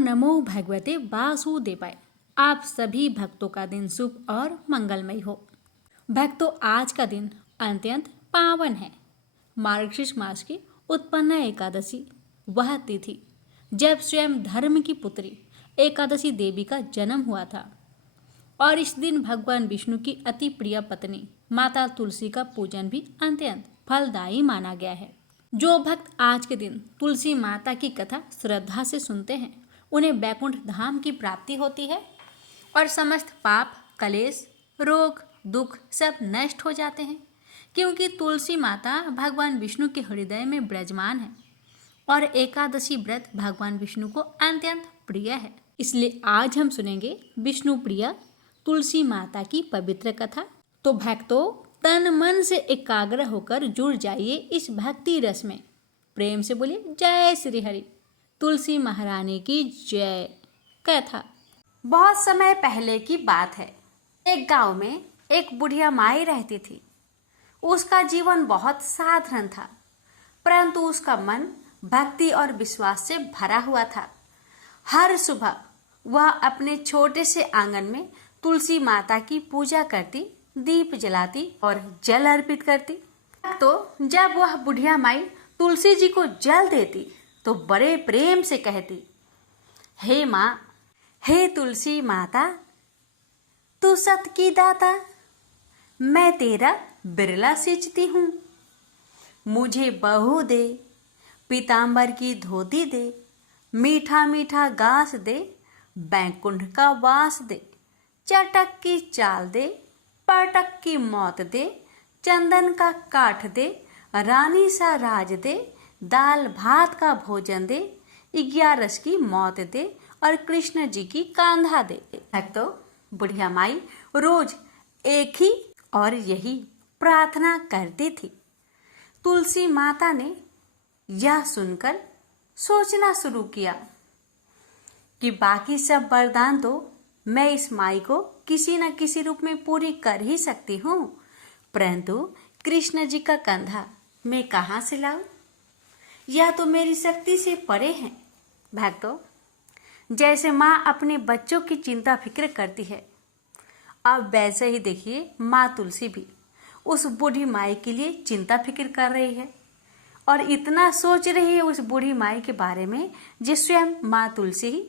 नमो भगवते वासुदेवाय। आप सभी भक्तों का दिन शुभ और मंगलमय हो। भक्तों, आज का दिन अत्यंत पावन है। मार्गशीर्ष मास की उत्पन्ना एकादशी वह तिथि जब स्वयं धर्म की पुत्री एकादशी देवी का जन्म हुआ था और इस दिन भगवान विष्णु की अति प्रिय पत्नी माता तुलसी का पूजन भी अत्यंत फलदायी माना गया है। जो भक्त आज के दिन तुलसी माता की कथा श्रद्धा से सुनते हैं उन्हें वैकुंठ धाम की प्राप्ति होती है और समस्त पाप, कलेश, रोग, दुख सब नष्ट हो जाते हैं, क्योंकि तुलसी माता भगवान विष्णु के हृदय में विराजमान है और एकादशी व्रत भगवान विष्णु को अत्यंत प्रिय है। इसलिए आज हम सुनेंगे विष्णु प्रिय तुलसी माता की पवित्र कथा। तो भक्तों, तन मन से एकाग्र होकर जुड़ जाइए इस भक्ति रस में। प्रेम से बोलिए जय श्री हरि। तुलसी महारानी की जय। कथा। बहुत समय पहले की बात है। एक गांव में एक बुढ़िया माई रहती थी। उसका जीवन बहुत साधारण था, परंतु उसका मन भक्ति और विश्वास से भरा हुआ था। हर सुबह वह अपने छोटे से आंगन में तुलसी माता की पूजा करती, दीप जलाती और जल अर्पित करती। तो जब वह बुढ़िया माई तुलसी जी को जल देती तो बड़े प्रेम से कहती, हे माँ, हे तुलसी माता, तू सत की दाता, मैं तेरा बिरला सींचती हूँ। मुझे बहू दे, पीतांबर की धोती दे, मीठा मीठा घास दे, बैकुंठ का वास दे, चटक की चाल दे, पटक की मौत दे, चंदन का काठ दे, रानी सा राज दे, दाल भात का भोजन दे, 11 की मौत दे और कृष्ण जी की कांधा दे। तो बुढ़िया माई रोज एक ही और यही प्रार्थना करती थी। तुलसी माता ने यह सुनकर सोचना शुरू किया कि बाकी सब वरदान तो मैं इस माई को किसी न किसी रूप में पूरी कर ही सकती हूँ, परंतु कृष्ण जी का कंधा मैं कहाँ से लाऊं? यह तो मेरी शक्ति से परे है। भक्तों, जैसे माँ अपने बच्चों की चिंता फिक्र करती है, अब वैसे ही देखिए माँ तुलसी भी उस बूढ़ी माई के लिए चिंता फिक्र कर रही है और इतना सोच रही है उस बूढ़ी माई के बारे में जिस स्वयं माँ तुलसी ही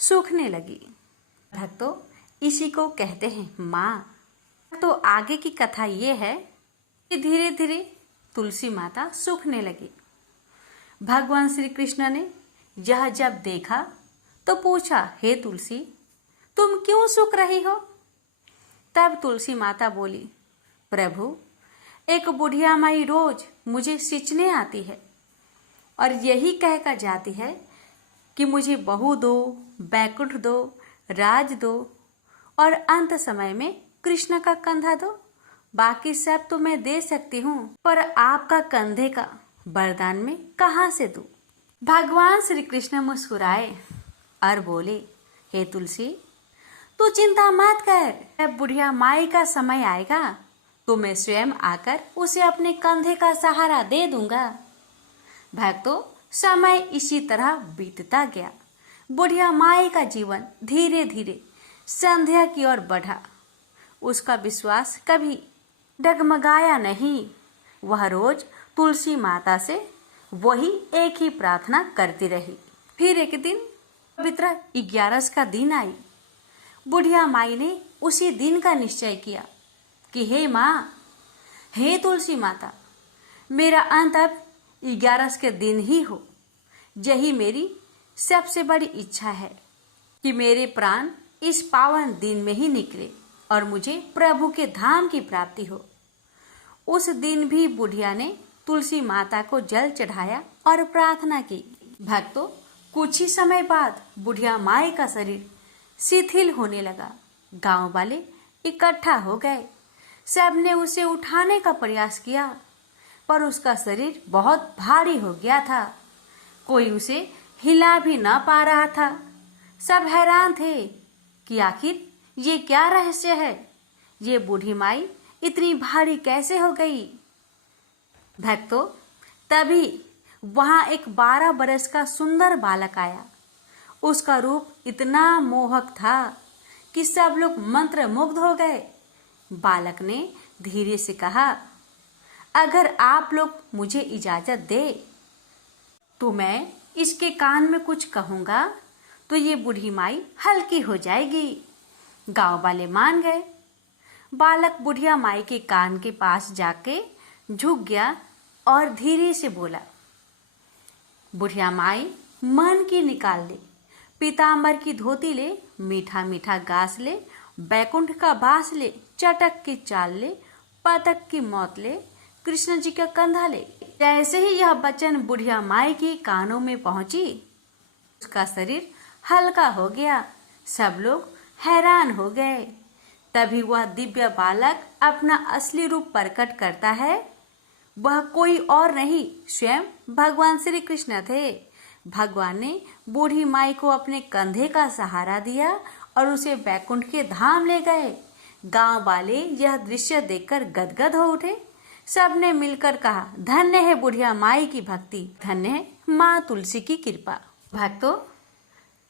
सूखने लगी। भक्तों, इसी को कहते हैं माँ। तो आगे की कथा ये है कि धीरे धीरे तुलसी माता सूखने लगी। भगवान श्री कृष्ण ने यह जब देखा तो पूछा, हे तुलसी, तुम क्यों सूख रही हो? तब तुलसी माता बोली, प्रभु, एक बुढ़िया माई रोज मुझे सींचने आती है और यही कहकर जाती है कि मुझे बहू दो, बैकुंठ दो, राज दो और अंत समय में कृष्ण का कंधा दो। बाकी सब तो मैं दे सकती हूँ, पर आपका कंधे का वरदान में कहाँ से दूं? भगवान श्री कृष्ण मुस्कुराए और बोले, हे तुलसी, तू चिंता मत कर। जब बुढ़िया माई का समय आएगा तो मैं स्वयं आकर उसे अपने कंधे का सहारा दे दूंगा। भक्तों, समय इसी तरह बीतता गया। बुढ़िया माई का जीवन धीरे धीरे संध्या की ओर बढ़ा। उसका विश्वास कभी डगमगाया नहीं। वह रोज तुलसी माता से वही एक ही प्रार्थना करती रही। फिर एक दिन पवित्र 11 का दिन आई। बुढ़िया माई ने उसी दिन का निश्चय किया कि हे माँ, हे तुलसी माता, मेरा अंत अब 11 के दिन ही हो। यही मेरी सबसे बड़ी इच्छा है कि मेरे प्राण इस पावन दिन में ही निकले और मुझे प्रभु के धाम की प्राप्ति हो। उस दिन भी बुढ़िया ने तुलसी माता को जल चढ़ाया और प्रार्थना की। भक्तों, कुछ ही समय बाद बुढ़िया माई का शरीर शिथिल होने लगा। गांव वाले इकट्ठा हो गए। सबने उसे उठाने का प्रयास किया, पर उसका शरीर बहुत भारी हो गया था। कोई उसे हिला भी न पा रहा था। सब हैरान थे कि आखिर ये क्या रहस्य है? ये बूढ़ी माई इतनी भारी कैसे हो गई? भक्तों, तभी वहां एक 12 बरस का सुंदर बालक आया उसका रूप इतना मोहक था कि सब लोग मंत्रमुग्ध हो गए। बालक ने धीरे से कहा, अगर आप लोग मुझे इजाजत दे तो मैं इसके कान में कुछ कहूंगा तो ये बूढ़ी माई हल्की हो जाएगी। गांव वाले मान गए। बालक बुढ़िया माई के कान के पास जाके झुक गया और धीरे से बोला, बुढ़िया माई मन की निकाल ले, पीतांबर की धोती ले, मीठा मीठा गास ले, बैकुंठ का बास ले, चटक की चाल ले, पतक की मौत ले, कृष्ण जी का कंधा ले। जैसे ही यह वचन बुढ़िया माई के कानों में पहुंची, उसका शरीर हल्का हो गया। सब लोग हैरान हो गए। तभी वह दिव्य बालक अपना असली रूप प्रकट करता है। वह कोई और नहीं, स्वयं भगवान श्री कृष्ण थे। भगवान ने बूढ़ी माई को अपने कंधे का सहारा दिया और उसे बैकुंठ के धाम ले गए। गांव वाले यह दृश्य देखकर गदगद हो उठे। सबने मिलकर कहा, धन्य है बुढ़िया माई की भक्ति, धन्य है माँ तुलसी की कृपा। भक्तों,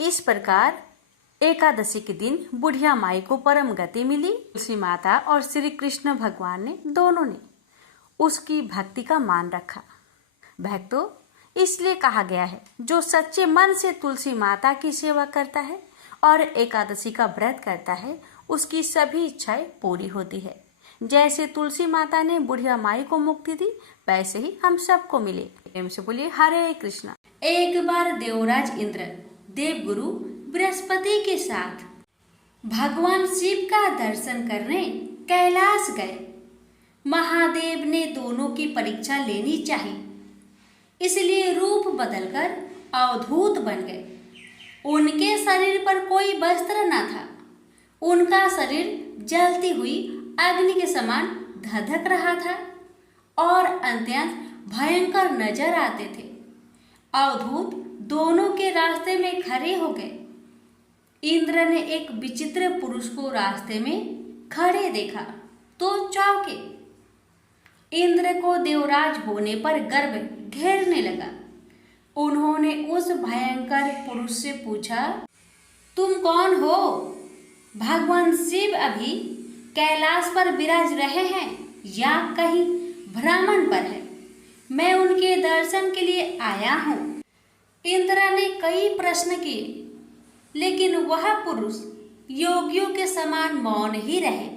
इस प्रकार एकादशी के दिन बुढ़िया माई को परम गति मिली। तुलसी माता और श्री कृष्ण भगवान ने दोनों ने उसकी भक्ति का मान रखा। भक्तों, इसलिए कहा गया है, जो सच्चे मन से तुलसी माता की सेवा करता है और एकादशी का व्रत करता है, उसकी सभी इच्छाएं पूरी होती है। जैसे तुलसी माता ने बुढ़िया माई को मुक्ति दी, वैसे ही हम सबको मिले। प्रेम से बोलिए हरे कृष्णा। एक बार देवराज इंद्र देवगुरु बृहस्पति के साथ भगवान शिव का दर्शन करने कैलाश गए। महादेव ने दोनों की परीक्षा लेनी चाहिए, इसलिए रूप बदलकर अवधूत बन गए। उनके शरीर पर कोई वस्त्र न था। उनका शरीर जलती हुई अग्नि के समान धधक रहा था और अत्यंत भयंकर नजर आते थे। अवधूत दोनों के रास्ते में खड़े हो गए। इंद्र ने एक विचित्र पुरुष को रास्ते में खड़े देखा तो चौंके। इंद्र को देवराज होने पर गर्व घेरने लगा। उन्होंने उस भयंकर पुरुष से पूछा, तुम कौन हो? भगवान शिव अभी कैलाश पर विराज रहे हैं या कहीं भ्रमण पर है? मैं उनके दर्शन के लिए आया हूँ। इंद्र ने कई प्रश्न किए, लेकिन वह पुरुष योगियों के समान मौन ही रहे।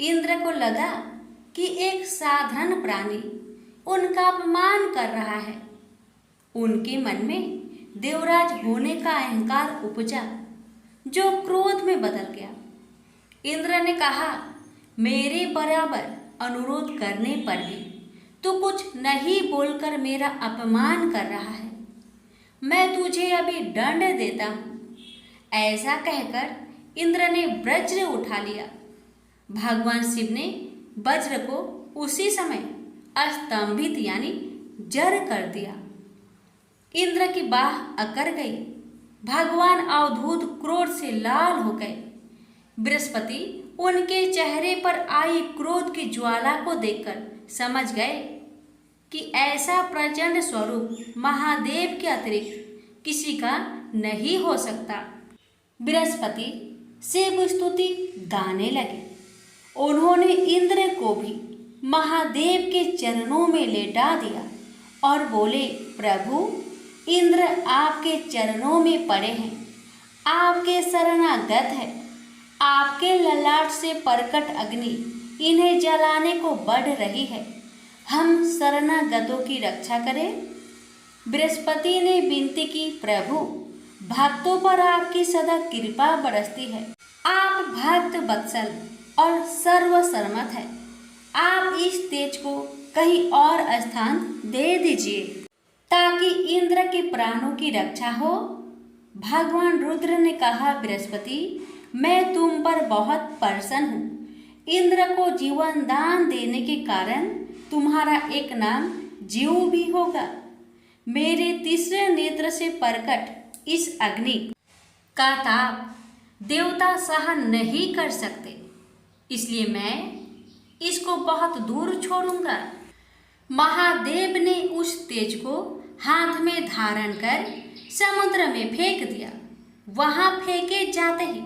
इंद्र को लगा कि एक साधारण प्राणी उनका अपमान कर रहा है। उनके मन में देवराज होने का अहंकार उपजा, जो क्रोध में बदल गया। इंद्र ने कहा, मेरे बराबर अनुरोध करने पर भी तू कुछ नहीं बोलकर मेरा अपमान कर रहा है। मैं तुझे अभी दंड देता हूँ। ऐसा कहकर इंद्र ने वज्र उठा लिया। भगवान शिव ने वज्र को उसी समय स्तंभित यानी जड़ कर दिया। इंद्र की बाह अकड़ गई। भगवान अवधूत क्रोध से लाल हो गए। बृहस्पति उनके चेहरे पर आई क्रोध की ज्वाला को देखकर समझ गए कि ऐसा प्रचंड स्वरूप महादेव के अतिरिक्त किसी का नहीं हो सकता। बृहस्पति शिव स्तुति गाने लगे। उन्होंने इंद्र को भी महादेव के चरणों में लेटा दिया और बोले, प्रभु, इंद्र आपके चरणों में पड़े हैं, आपके शरणागत है। आपके ललाट से प्रकट अग्नि इन्हें जलाने को बढ़ रही है। हम शरणागतों की रक्षा करें। बृहस्पति ने विनती की, प्रभु, भक्तों पर आपकी सदा कृपा बरसती है। आप भक्त वत्सल और सर्वसम्मत है। आप इस तेज को कहीं और स्थान दे दीजिए ताकि इंद्र के प्राणों की रक्षा हो। भगवान रुद्र ने कहा, बृहस्पति, मैं तुम पर बहुत प्रसन्न हूँ। इंद्र को जीवन दान देने के कारण तुम्हारा एक नाम जीव भी होगा। मेरे तीसरे नेत्र से प्रकट इस अग्नि का ताप देवता सहन नहीं कर सकते, इसलिए मैं इसको बहुत दूर छोड़ूंगा। महादेव ने उस तेज को हाथ में धारण कर समुद्र में फेंक दिया। वहां फेंके जाते ही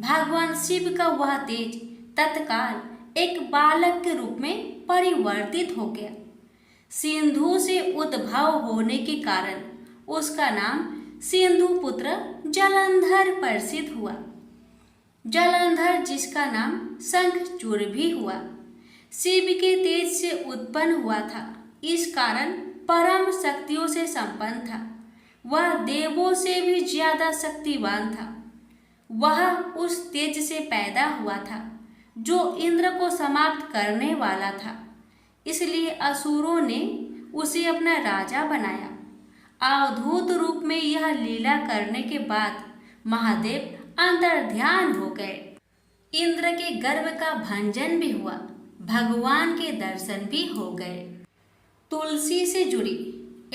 भगवान शिव का वह तेज तत्काल एक बालक के रूप में परिवर्तित हो गया। सिंधु से उद्भव होने के कारण उसका नाम सिंधु पुत्र जलंधर प्रसिद्ध हुआ। जलंधर जिसका नाम शंखचूड़ भी हुआ, शिव के तेज से उत्पन्न हुआ था। इस कारण परम शक्तियों से संपन्न था। वह देवों से भी ज्यादा शक्तिवान था। वह उस तेज से पैदा हुआ था जो इंद्र को समाप्त करने वाला था। इसलिए असुरों ने उसे अपना राजा बनाया। अवधूत रूप में यह लीला करने के बाद महादेव अंतर्ध्यान हो गए। इंद्र के गर्व का भंजन भी हुआ, भगवान के दर्शन भी हो गए। तुलसी से जुड़ी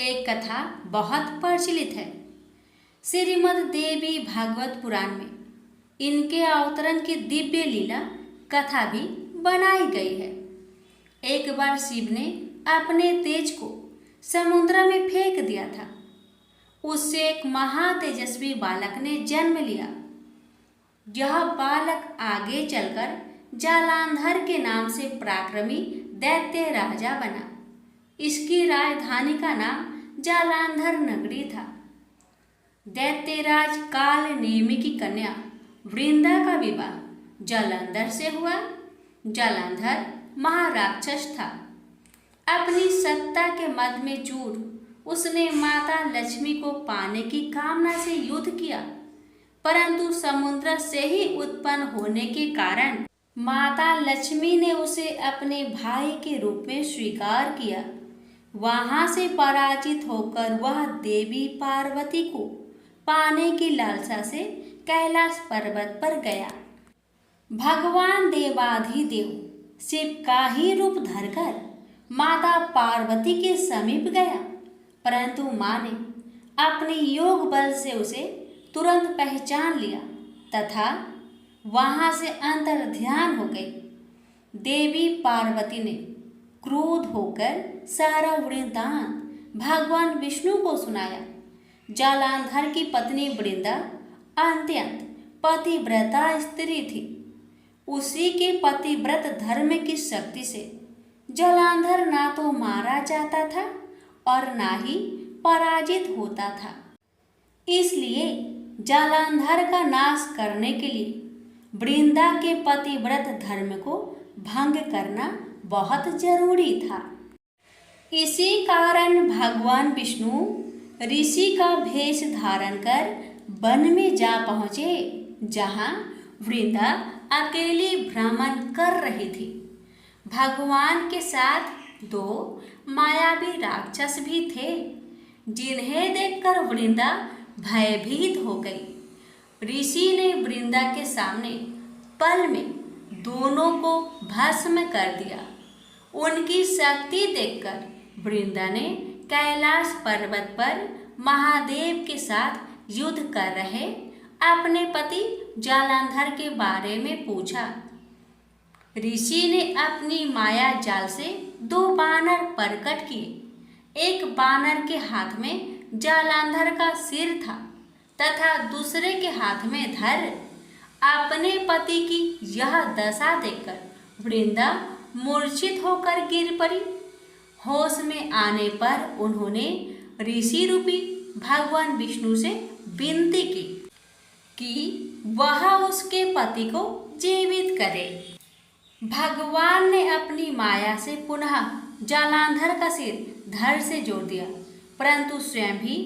एक कथा बहुत प्रचलित है। श्रीमद् देवी भागवत पुराण में इनके अवतरण की दिव्य लीला कथा भी बनाई गई है। एक बार शिव ने अपने तेज को समुद्र में फेंक दिया था। उससे एक महातेजस्वी बालक ने जन्म लिया। यह बालक आगे चलकर जालांधर के नाम से पराक्रमी दैत्य राजा बना। इसकी राजधानी का नाम जालांधर नगरी था। दैत्यराज काल नेमि की कन्या वृंदा का विवाह जालंधर से हुआ। जालंधर महाराक्षस था। अपनी सत्ता के मद में चूर उसने माता लक्ष्मी को पाने की कामना से युद्ध किया, परंतु समुद्र से ही उत्पन्न होने के कारण माता लक्ष्मी ने उसे अपने भाई के रूप में स्वीकार किया। वहां से पराजित होकर वह देवी पार्वती को पाने की लालसा से कैलाश पर्वत पर गया। भगवान देवाधिदेव शिव का ही रूप धरकर माता पार्वती के समीप गया, परंतु मां ने अपने योग बल से उसे तुरंत पहचान लिया तथा वहां से अंतर्ध्यान हो गई। देवी पार्वती ने क्रोध होकर सारा वृत्तांत भगवान विष्णु को सुनाया। जालांधर की पत्नी वृंदा अत्यंत पतिव्रता स्त्री थी। उसी के पतिव्रत धर्म की शक्ति से जालांधर ना तो मारा जाता था और ना ही पराजित होता था। इसलिए जालांधर का नाश करने के लिए वृंदा के पतिव्रत धर्म को भंग करना बहुत जरूरी था। इसी कारण भगवान विष्णु ऋषि का भेष धारण कर वन में जा पहुँचे, जहाँ वृंदा अकेली भ्रमण कर रही थी। भगवान के साथ दो मायावी राक्षस भी थे, जिन्हें देखकर वृंदा भयभीत हो गई। ऋषि ने वृंदा के सामने पल में दोनों को भस्म कर दिया। उनकी शक्ति देखकर वृंदा ने कैलाश पर्वत पर महादेव के साथ युद्ध कर रहे अपने पति जालंधर के बारे में पूछा। ऋषि ने अपनी माया जाल से दो बानर प्रकट किए। एक बानर के हाथ में जालंधर का सिर था तथा दूसरे के हाथ में धर। अपने पति की यह दशा देखकर वृंदा मूर्छित होकर गिर पड़ी। होश में आने पर उन्होंने ऋषि रूपी भगवान विष्णु से विनती की कि वह उसके पति को जीवित करे। भगवान ने अपनी माया से पुनः जालंधर का सिर धड़ से जोड़ दिया, परंतु स्वयं भी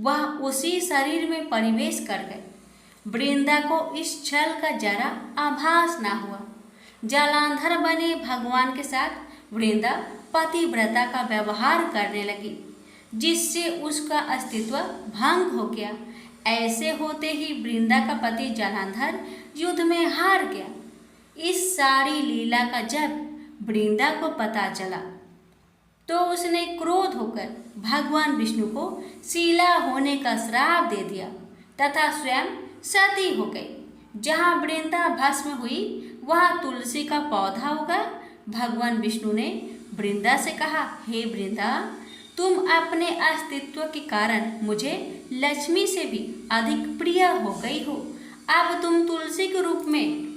वह उसी शरीर में प्रवेश कर गए। वृंदा को इस छल का जरा आभास न हुआ। जालंधर बने भगवान के साथ वृंदा पतिव्रता का व्यवहार करने लगी, जिससे उसका अस्तित्व भंग हो गया। ऐसे होते ही वृंदा का पति जालंधर युद्ध में हार गया। इस सारी लीला का जब वृंदा को पता चला तो उसने क्रोध होकर भगवान विष्णु को शीला होने का श्राप दे दिया तथा स्वयं सती हो गई। जहाँ वृंदा भस्म हुई वहाँ तुलसी का पौधा उगा। भगवान विष्णु ने वृंदा से कहा, हे वृंदा, तुम अपने अस्तित्व के कारण मुझे लक्ष्मी से भी अधिक प्रिय हो गई हो। अब तुम तुलसी के रूप में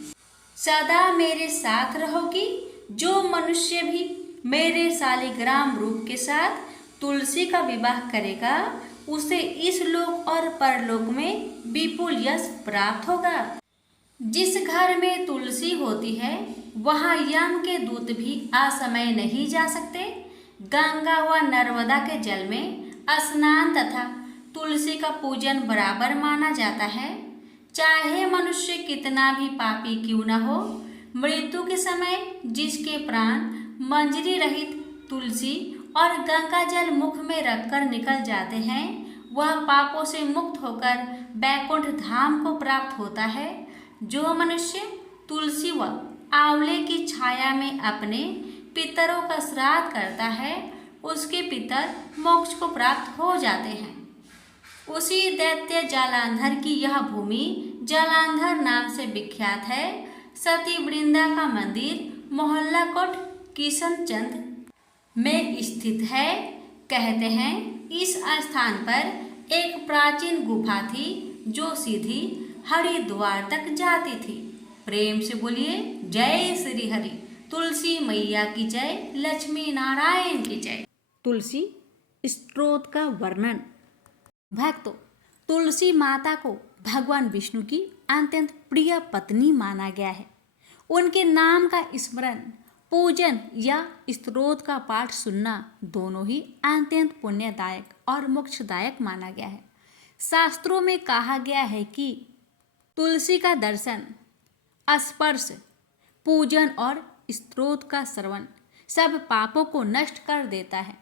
सदा मेरे साथ रहोगी। जो मनुष्य भी मेरे शालिग्राम रूप के साथ तुलसी का विवाह करेगा उसे इस लोक और परलोक में विपुल यश प्राप्त होगा। जिस घर में तुलसी होती है वहाँ यम के दूत भी असमय नहीं जा सकते। गंगा व नर्मदा के जल में स्नान तथा तुलसी का पूजन बराबर माना जाता है। चाहे मनुष्य कितना भी पापी क्यों न हो, मृत्यु के समय जिसके प्राण मंजरी रहित तुलसी और गंगा जल मुख में रखकर निकल जाते हैं वह पापों से मुक्त होकर बैकुंठ धाम को प्राप्त होता है। जो मनुष्य तुलसी व आंवले की छाया में अपने पितरों का श्राद्ध करता है उसके पितर मोक्ष को प्राप्त हो जाते हैं। उसी दैत्य जालंधर की यह भूमि जालंधर नाम से विख्यात है। सती वृंदा का मंदिर मोहल्ला कोट किशनचंद में स्थित है। कहते हैं इस स्थान पर एक प्राचीन गुफा थी जो सीधी हरिद्वार तक जाती थी। प्रेम से बोलिए जय श्री हरि। तुलसी मैया की जय, लक्ष्मी नारायण की जय। तुलसी स्तोत्र का वर्णन। भक्तों, तुलसी माता को भगवान विष्णु की अत्यंत प्रिय पत्नी माना गया है। उनके नाम का स्मरण, पूजन या स्तोत्र का पाठ सुनना दोनों ही अत्यंत पुण्यदायक और मोक्षदायक माना गया है। शास्त्रों में कहा गया है कि तुलसी का दर्शन, स्पर्श, पूजन और स्तोत्र का श्रवण सब पापों को नष्ट कर देता है।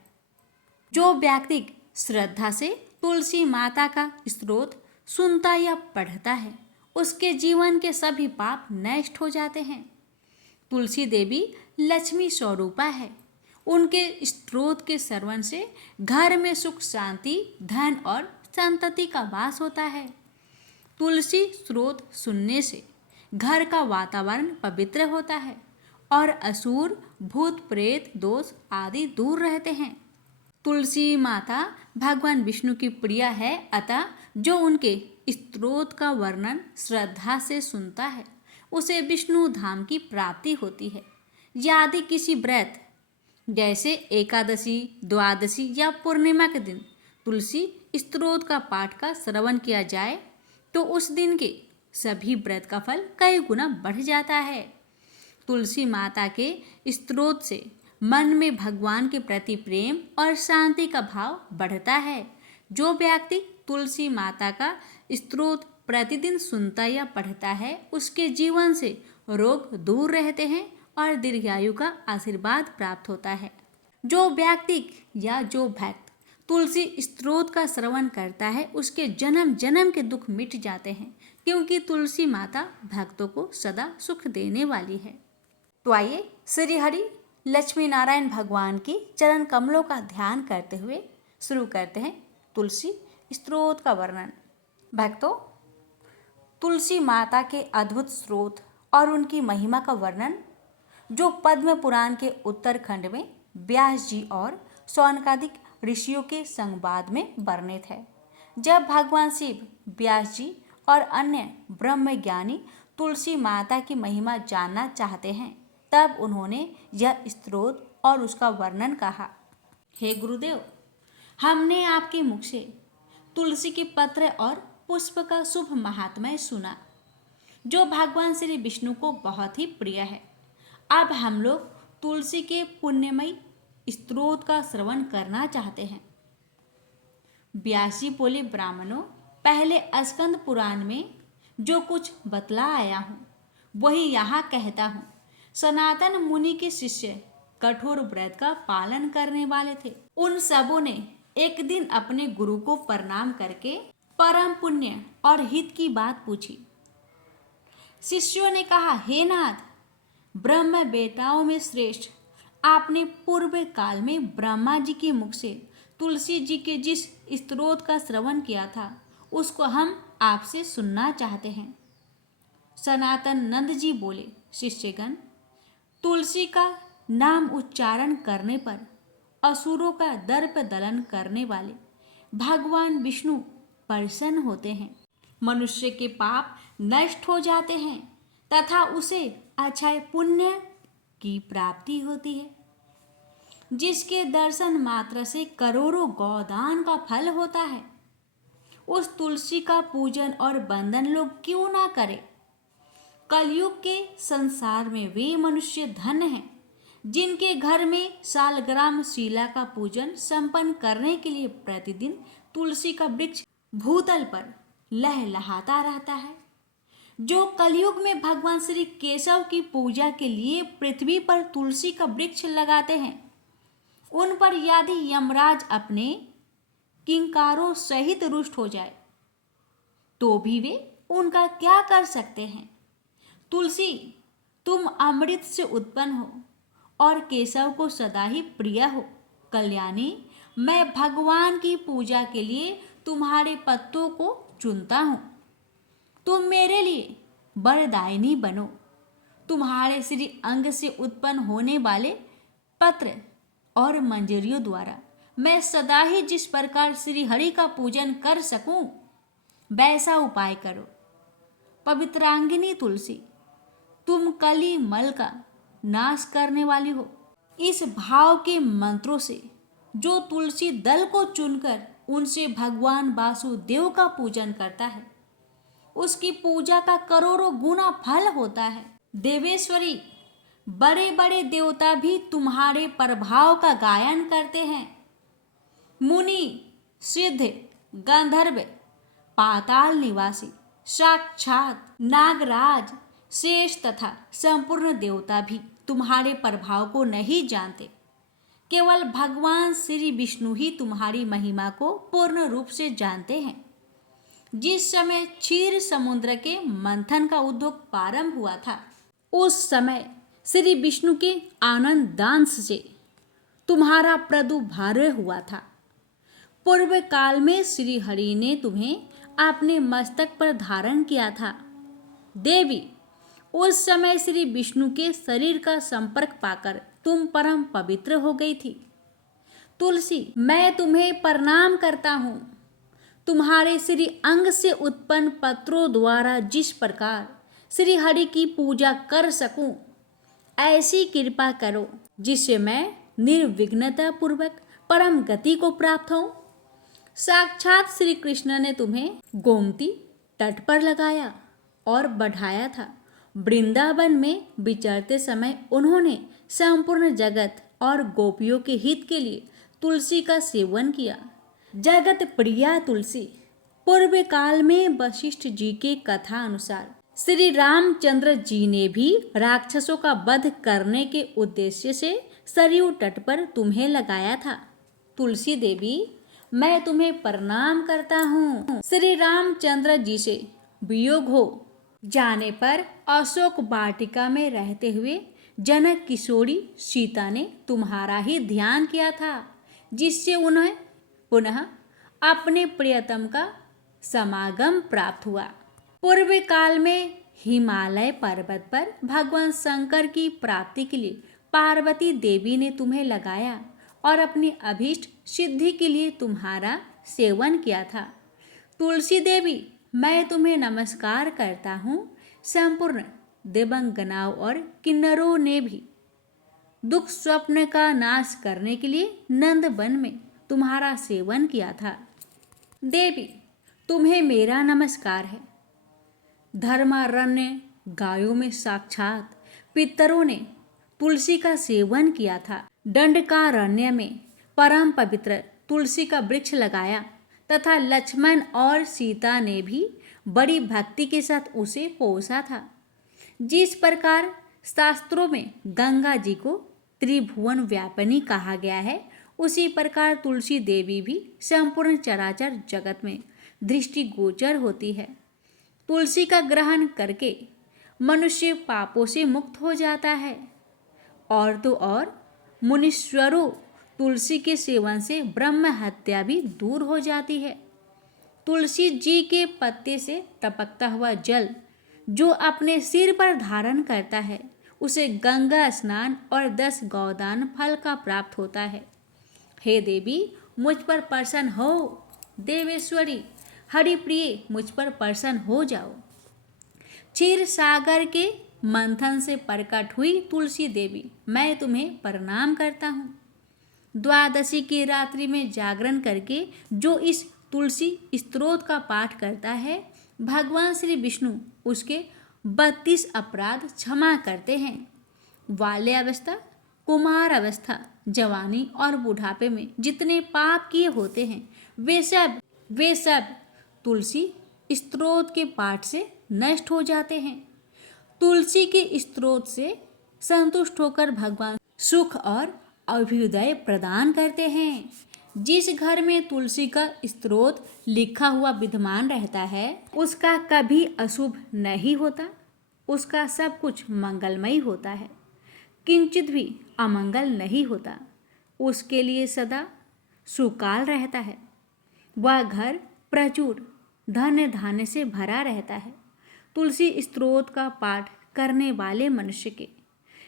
जो व्यक्ति श्रद्धा से तुलसी माता का स्तोत्र सुनता या पढ़ता है उसके जीवन के सभी पाप नष्ट हो जाते हैं। तुलसी देवी लक्ष्मी स्वरूपा है। उनके स्तोत्र के श्रवण से घर में सुख, शांति, धन और संतति का वास होता है। तुलसी स्तोत्र सुनने से घर का वातावरण पवित्र होता है और असुर, भूत, प्रेत, दोष आदि दूर रहते हैं। तुलसी माता भगवान विष्णु की प्रिय है, अतः जो उनके स्तोत्र का वर्णन श्रद्धा से सुनता है उसे विष्णु धाम की प्राप्ति होती है। यदि किसी व्रत जैसे एकादशी, द्वादशी या पूर्णिमा के दिन तुलसी स्तोत्र का पाठ का श्रवण किया जाए तो उस दिन के सभी व्रत का फल कई गुना बढ़ जाता है। तुलसी माता के स्तोत्र से मन में भगवान के प्रति प्रेम और शांति का भाव बढ़ता है। जो व्यक्ति तुलसी माता का स्तोत्र प्रतिदिन सुनता या पढ़ता है उसके जीवन से रोग दूर रहते हैं और दीर्घायु का आशीर्वाद प्राप्त होता है। जो व्यक्ति या जो भक्त तुलसी स्तोत्र का श्रवण करता है उसके जन्म जन्म के दुख मिट जाते हैं, क्योंकि तुलसी माता भक्तों को सदा सुख देने वाली है। तो आइए श्री हरि लक्ष्मी नारायण भगवान की चरण कमलों का ध्यान करते हुए शुरू करते हैं तुलसी स्तोत्र का वर्णन। भक्तों, तुलसी माता के अद्भुत स्रोत और उनकी महिमा का वर्णन जो पद्म पुराण के उत्तरखंड में व्यास जी और शौनकादिक ऋषियों के संवाद में वर्णित है। जब भगवान शिव, व्यास जी और अन्य ब्रह्मज्ञानी तुलसी माता की महिमा जानना चाहते हैं तब उन्होंने यह स्तोत्र और उसका वर्णन कहा। हे गुरुदेव, हमने आपके मुख से तुलसी के पत्र और पुष्प का शुभ महात्म्य सुना जो भगवान श्री विष्णु को बहुत ही प्रिय है। अब हम लोग तुलसी के पुण्यमयी स्तोत्र का श्रवण करना चाहते हैं। व्यास जी बोले, ब्राह्मणों, पहले स्कंद पुराण में जो कुछ बतला आया हूँ वही यहाँ कहता हूँ। सनातन मुनि के शिष्य कठोर व्रत का पालन करने वाले थे। उन सबों ने एक दिन अपने गुरु को प्रणाम करके परम पुण्य और हित की बात पूछी। शिष्यों ने कहा, हे नाथ, ब्रह्म वेताओं में श्रेष्ठ, आपने पूर्व काल में ब्रह्मा जी के मुख से तुलसी जी के जिस स्तोत्र का श्रवण किया था उसको हम आपसे सुनना चाहते हैं। सनातन नंद जी बोले, शिष्यगण, तुलसी का नाम उच्चारण करने पर असुरों का दर्प दलन करने वाले भगवान विष्णु प्रसन्न होते हैं। मनुष्य के पाप नष्ट हो जाते हैं तथा उसे अक्षय पुण्य की प्राप्ति होती है, जिसके दर्शन मात्र से करोड़ों गौदान का फल होता है। उस तुलसी का पूजन और वंदन लोग क्यों ना करें। कलयुग के संसार में वे मनुष्य धन हैं जिनके घर में सालग्राम शिला का पूजन संपन्न करने के लिए प्रतिदिन तुलसी का वृक्ष भूतल पर लहलहाता रहता है। जो कलयुग में भगवान श्री केशव की पूजा के लिए पृथ्वी पर तुलसी का वृक्ष लगाते हैं, उन पर यदि यमराज अपने किंकारों सहित रुष्ट हो जाए तो भी वे उनका क्या कर सकते हैं। तुलसी, तुम अमृत से उत्पन्न हो और केशव को सदा ही प्रिय हो। कल्याणी, मैं भगवान की पूजा के लिए तुम्हारे पत्तों को चुनता हूँ। तुम मेरे लिए वरदायिनी बनो। तुम्हारे श्री अंग से उत्पन्न होने वाले पत्र और मंजरियों द्वारा मैं सदा ही जिस प्रकार श्री हरि का पूजन कर सकूं वैसा उपाय करो। पवित्रांगिनी तुलसी, तुम कली मल का नाश करने वाली हो। इस भाव के मंत्रों से जो तुलसी दल को चुनकर उनसे भगवान वासुदेव का पूजन करता है, उसकी पूजा का करोड़ों गुना फल होता है। देवेश्वरी, बड़े बड़े देवता भी तुम्हारे प्रभाव का गायन करते हैं। मुनि, सिद्ध, गंधर्व, पाताल निवासी, साक्षात नागराज, शेष तथा संपूर्ण देवता भी तुम्हारे प्रभाव को नहीं जानते। केवल भगवान श्री विष्णु ही तुम्हारी महिमा को पूर्ण रूप से जानते हैं। जिस समय क्षीर समुद्र के मंथन का उद्योग प्रारंभ हुआ था, उस समय श्री विष्णु के आनंद दांश से तुम्हारा प्रादुर्भाव हुआ था। पूर्व काल में श्री हरि ने तुम्हें अपने मस्तक पर धारण किया था। देवी, उस समय श्री विष्णु के शरीर का संपर्क पाकर तुम परम पवित्र हो गई थी। तुलसी, मैं तुम्हें प्रणाम करता हूँ। तुम्हारे श्री अंग से उत्पन्न पत्रों द्वारा जिस प्रकार श्री हरि की पूजा कर सकूं, ऐसी कृपा करो जिससे मैं निर्विघ्नता पूर्वक परम गति को प्राप्त हूँ। साक्षात श्री कृष्ण ने तुम्हें गोमती तट पर लगाया और बढ़ाया था। वृंदावन में विचरते समय उन्होंने संपूर्ण जगत और गोपियों के हित के लिए तुलसी का सेवन किया। जगत प्रिया तुलसी, पूर्व काल में वशिष्ठ जी के कथा अनुसार श्री रामचंद्र जी ने भी राक्षसों का वध करने के उद्देश्य से सरयू तट पर तुम्हें लगाया था। तुलसी देवी, मैं तुम्हें प्रणाम करता हूँ। श्री रामचंद्र जी से वियोग हो जाने पर अशोक वाटिका में रहते हुए जनक किशोरी सीता ने तुम्हारा ही ध्यान किया था, जिससे उन्हें पुनः अपने प्रियतम का समागम प्राप्त हुआ। पूर्व काल में हिमालय पर्वत पर भगवान शंकर की प्राप्ति के लिए पार्वती देवी ने तुम्हें लगाया और अपनी अभीष्ट सिद्धि के लिए तुम्हारा सेवन किया था। तुलसी देवी, मैं तुम्हें नमस्कार करता हूँ। संपूर्ण देवंगनाओं और किन्नरों ने भी दुख स्वप्न का नाश करने के लिए नंद वन में तुम्हारा सेवन किया था। देवी, तुम्हें मेरा नमस्कार है। धर्मारण्य गायों में साक्षात पितरों ने तुलसी का सेवन किया था। दंडकारण्य में परम पवित्र तुलसी का वृक्ष लगाया तथा लक्ष्मण और सीता ने भी बड़ी भक्ति के साथ उसे पोसा था। जिस प्रकार शास्त्रों में गंगा जी को त्रिभुवन व्यापिनी कहा गया है, उसी प्रकार तुलसी देवी भी संपूर्ण चराचर जगत में दृष्टिगोचर होती है। तुलसी का ग्रहण करके मनुष्य पापों से मुक्त हो जाता है। और तो और मुनीश्वरों, तुलसी के सेवन से ब्रह्म हत्या भी दूर हो जाती है। तुलसी जी के पत्ते से टपकता हुआ जल जो अपने सिर पर धारण करता है, उसे गंगा स्नान और 10 गौदान फल का प्राप्त होता है। हे देवी मुझ पर प्रसन्न हो, देवेश्वरी हरिप्रिय मुझ पर प्रसन्न हो जाओ। क्षीर सागर के मंथन से प्रकट हुई तुलसी देवी, मैं तुम्हें प्रणाम करता हूँ। द्वादशी की रात्रि में जागरण करके जो इस तुलसी स्तोत्र का पाठ करता है, भगवान श्री विष्णु उसके 32 अपराध क्षमा करते हैं। बाल्यावस्था, कुमार अवस्था, जवानी और बुढ़ापे में जितने पाप किए होते हैं वे सब तुलसी स्तोत्र के पाठ से नष्ट हो जाते हैं। तुलसी के स्तोत्र से संतुष्ट होकर भगवान सुख और अभ्युदय प्रदान करते हैं। जिस घर में तुलसी का स्तोत्र लिखा हुआ विद्यमान रहता है, उसका कभी अशुभ नहीं होता, उसका सब कुछ मंगलमय होता है, किंचित भी अमंगल नहीं होता, उसके लिए सदा सुकाल रहता है। वह घर प्रचुर धन्य धान्य से भरा रहता है। तुलसी स्तोत्र का पाठ करने वाले मनुष्य के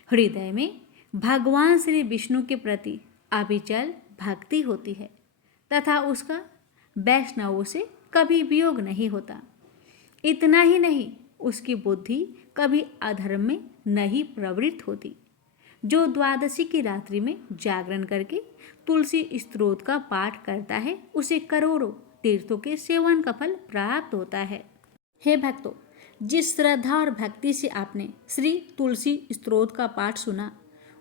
हृदय में भगवान श्री विष्णु के प्रति अविचल भक्ति होती है तथा उसका वैष्णवों से कभी वियोग नहीं होता। इतना ही नहीं, उसकी बुद्धि कभी अधर्म में नहीं प्रवृत्त होती। जो द्वादशी की रात्रि में जागरण करके तुलसी स्तोत्र का पाठ करता है, उसे करोड़ों तीर्थों के सेवन का फल प्राप्त होता है। हे भक्तों, जिस श्रद्धा और भक्ति से आपने श्री तुलसी स्तोत्र का पाठ सुना,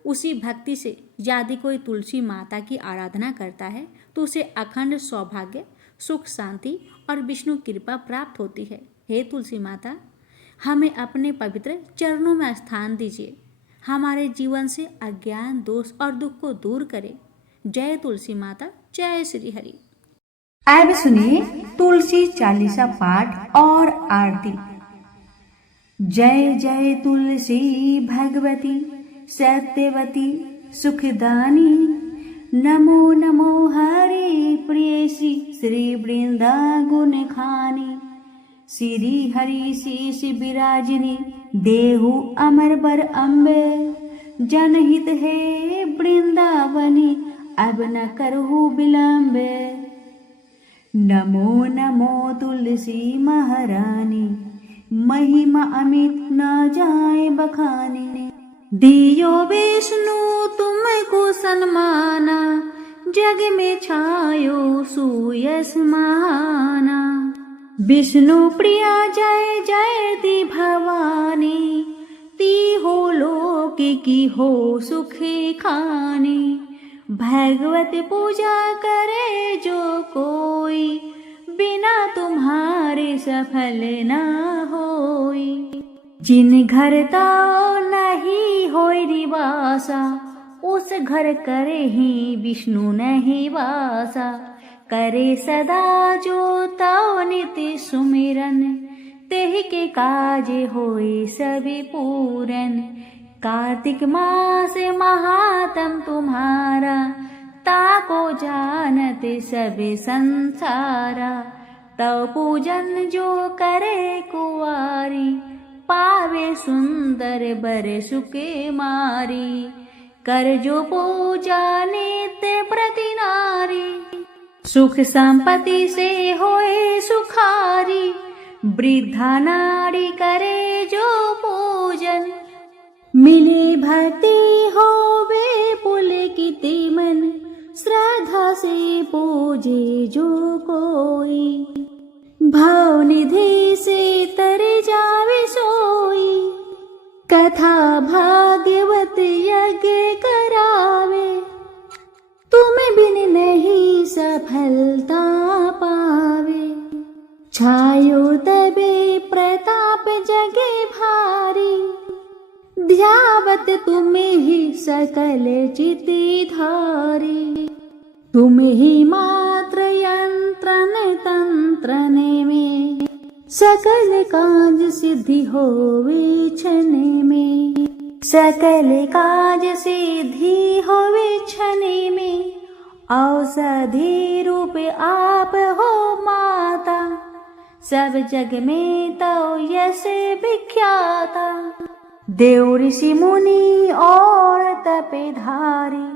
उसी भक्ति से यदि कोई तुलसी माता की आराधना करता है तो उसे अखंड सौभाग्य, सुख, शांति और विष्णु कृपा प्राप्त होती है। हे तुलसी माता, हमें अपने पवित्र चरणों में स्थान दीजिए, हमारे जीवन से अज्ञान, दोष और दुख को दूर करें। जय तुलसी माता, जय श्री हरि। अब सुनिए तुलसी चालीसा पाठ और आरती। जय जय तुलसी भगवती सत्यवती सुखदानी, नमो नमो हरि प्रियसी श्री वृंदा गुण खानी, श्री हरि शीश विराजिनी देहु अमर बर अम्बे, जनहित है वृंदावनी अब न करहु विलंबे। नमो नमो तुलसी महारानी, महिमा अमित न जाए बखानी, दियो विष्णु तुमको सन्माना, जग में छायो सुयस महाना। विष्णु प्रिया जय जय दी भवानी, ती हो लोक की हो सुखी खानी। भगवत पूजा करे जो कोई, बिना तुम्हारे सफल ना होई। जिन घर ताओ नहीं होई रिवासा, उस घर करे ही विष्णु नहीं वासा। करे सदा जो ताओ नित्य सुमिरन, तेहि के काज होए सभी पूरन। कार्तिक मास महात्म तुम्हारा, ताको जानत सबे संसारा। तव पूजन जो करे कुवारी, पावे सुंदर बर सुके मारी। कर जो पूजा नित्य प्रति नारी, सुख संपत्ति से होए सुखारी। वृद्धा नारी करे जो पूजन, मिले भक्ति होवे पुलकित मन। श्रद्धा से पूजे जो कोई, भाव निधि से तर जावे सोई। कथा भागवत यज्ञ करावे, तुम बिन नहीं सफलता पावे। छायो तबे प्रताप जगे भारी, ध्यावत तुम्हें ही सकल चिति धारी। तुम ही मात्र यंत्रन तंत्रन में, सकल काज सिद्धि होवे क्षण में। सकल काज सिद्धि होवे क्षण में, औषधि रूप आप हो माता। सब जग में तो यश विख्याता। देव ऋषि मुनि और तपेधारी,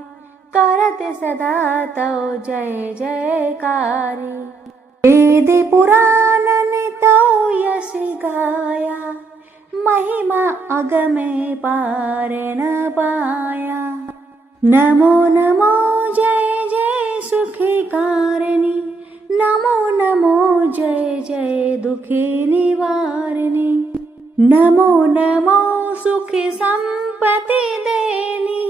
करत सदा तव जय जयकारी। वेद पुराणन तव यश गाया, महिमा अगमे पार न पाया। नमो नमो जय जय सुखी कारिणी, नमो नमो जय जय दुखी निवारिणी। नमो नमो सुखी संपत्ति देनी,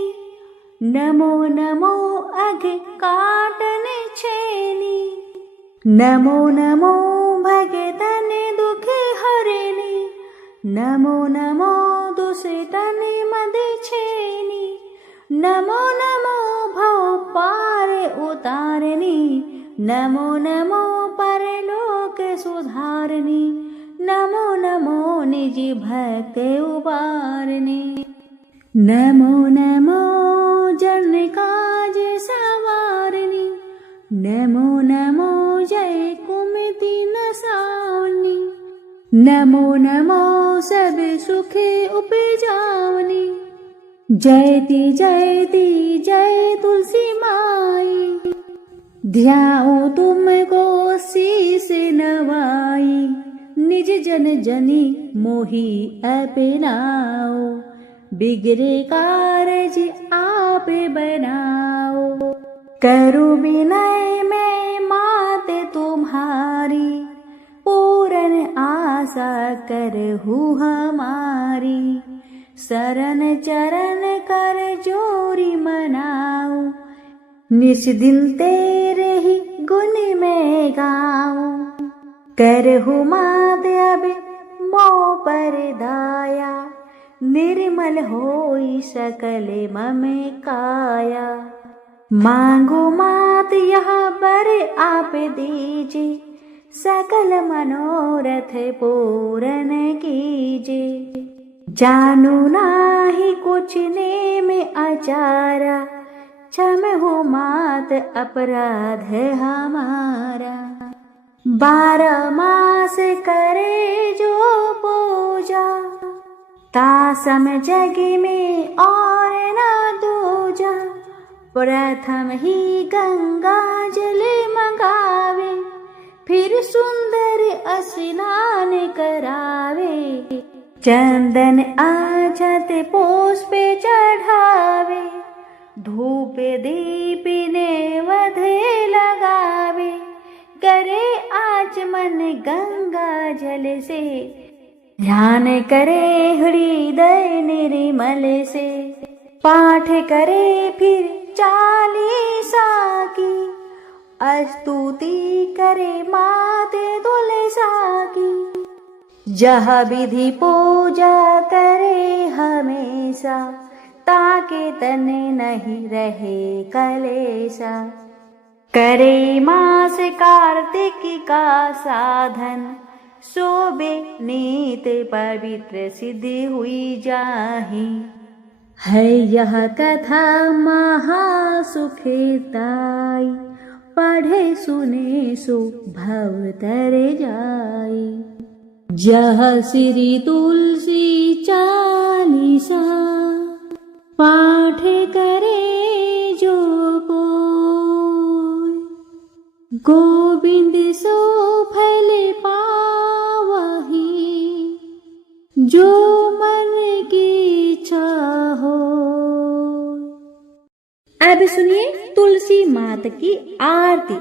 नमो नमो अघ काटन छेनी। नमो नमो भगतन दुख हरिणी, नमो नमो दुष्टन मद छेनी। नमो नमो भव पार उतारनी, नमो नमो परलोक सुधारनी। नमो नमो निज भक्त उबारनी, नमो नमो जन काज सवारनी। नमो नमो जय कुमति नसावनी, नमो नमो सब सुख उपजावनी। जयति जयति जय तुलसी माई, ध्याओ तुमको शीस नवाई। निज जन जनी मोहि अपनाओ, बिगड़े कारज आप बनाओ। करो विनय में मात तुम्हारी, पूरन आशा करहु हमारी। शरण चरण कर जोरी मनाओ, निस दिन तेरे ही गुण में गाओ। करहु मात अब मोह पर दाया, निर्मल होई सकल मम काया। मांगो मात यहाँ पर आप दीजे, सकल मनोरथ पूरन कीजे। जानो नाही कुछ नेम आचारा, क्षम हो मात अपराध हमारा। 12 मास करे जो पूजा, तासम जग में और न दूजा। प्रथम ही गंगा जल मंगावे, फिर सुंदर स्नान करावे। चंदन आछत पुष्प चढ़ावे, धूप दीप नैवेद्य लगावे। करे आचमन गंगा जल से, ध्यान करे हृदय निर्मल से। पाठ करे फिर 40 की, स्तुति करे माते तुलसा की। जह विधि पूजा करे हमेशा, ताके तन नहीं रहे कलेशा। करे मास कार्तिक का साधन, शोभे नीत पवित्र सिद्ध हुई जाहि। है यह कथा महासुखदाई, पढ़े सुने सो भव तर जाई। जह श्री तुलसी चालीसा, पाठ करे जो कोई। गोविंद सो फल पावही, जो मन की इच्छा हो। अब सुनिए तुलसी माता की आरती।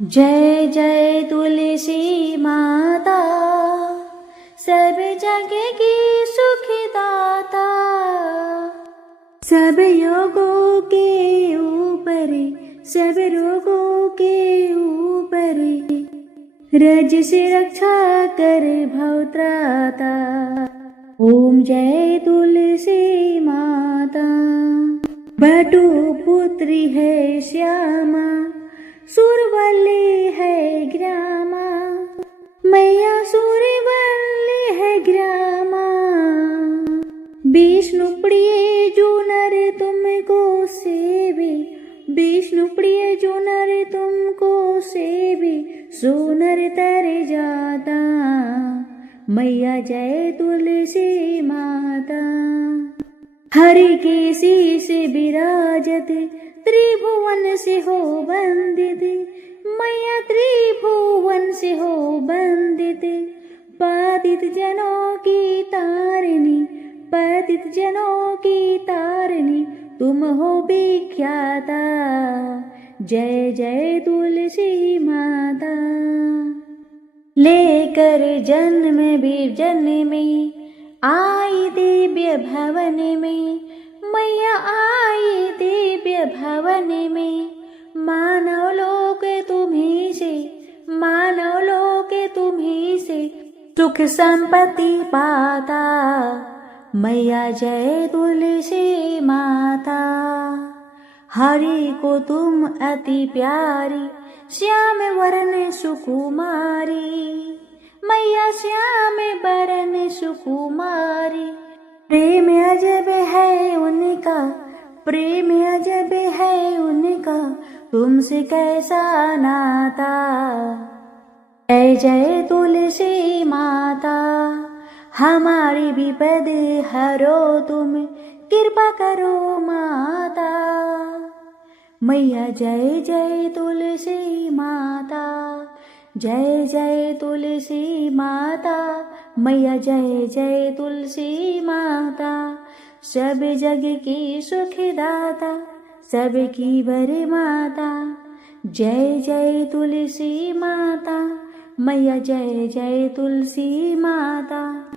जय जय तुलसी माता, सब जग की सुखदाता। सब योगों के ऊपर, सब रोगों के ऊपर, रज से रक्षा कर भवत्राता। ओम जय तुलसी माता। बटु पुत्री है श्यामा, सुरवल्ली है ग्रामा। मैया सुरवल्ली है ग्रामा। विष्णु प्रिय जो नर तुमको सेवे, विष्णु प्रिय जो नर तुमको सेवे, सो नर तर जाता। मैया जय तुलसी माता। हरि के शीश विराजत, त्रिभुवन से हो बंदित, मैया त्रिभुवन से हो बंदित। पतित जनों की तारिणी, पतित जनों की तारिणी, तुम हो विख्याता। जय जय तुलसी माता। लेकर जन्म भी जन्मी आई दिव्य भवन में, मैया आई दिव्य भवन में। मानव लोक तुम्ही से, मानव लोक तुम्ही से सुख संपत्ति पाता। मैया जय तुलसी माता। हरि को तुम अति प्यारी, श्याम वरण सुकुमारी। मैया श्याम वरण सुकुमारी। प्रेम अजब है उनका, प्रेम अजब है उनका, तुमसे कैसा नाता। जय जय तुलसी माता। हमारी विपद हरो तुम, कृपा करो माता। मैया जय जय तुलसी माता। जय जय तुलसी माता। मैया जय जय तुलसी माता। सब जग की सुखदाता, सबकी वर माता। जय जय तुलसी माता। मैया जय जय तुलसी माता।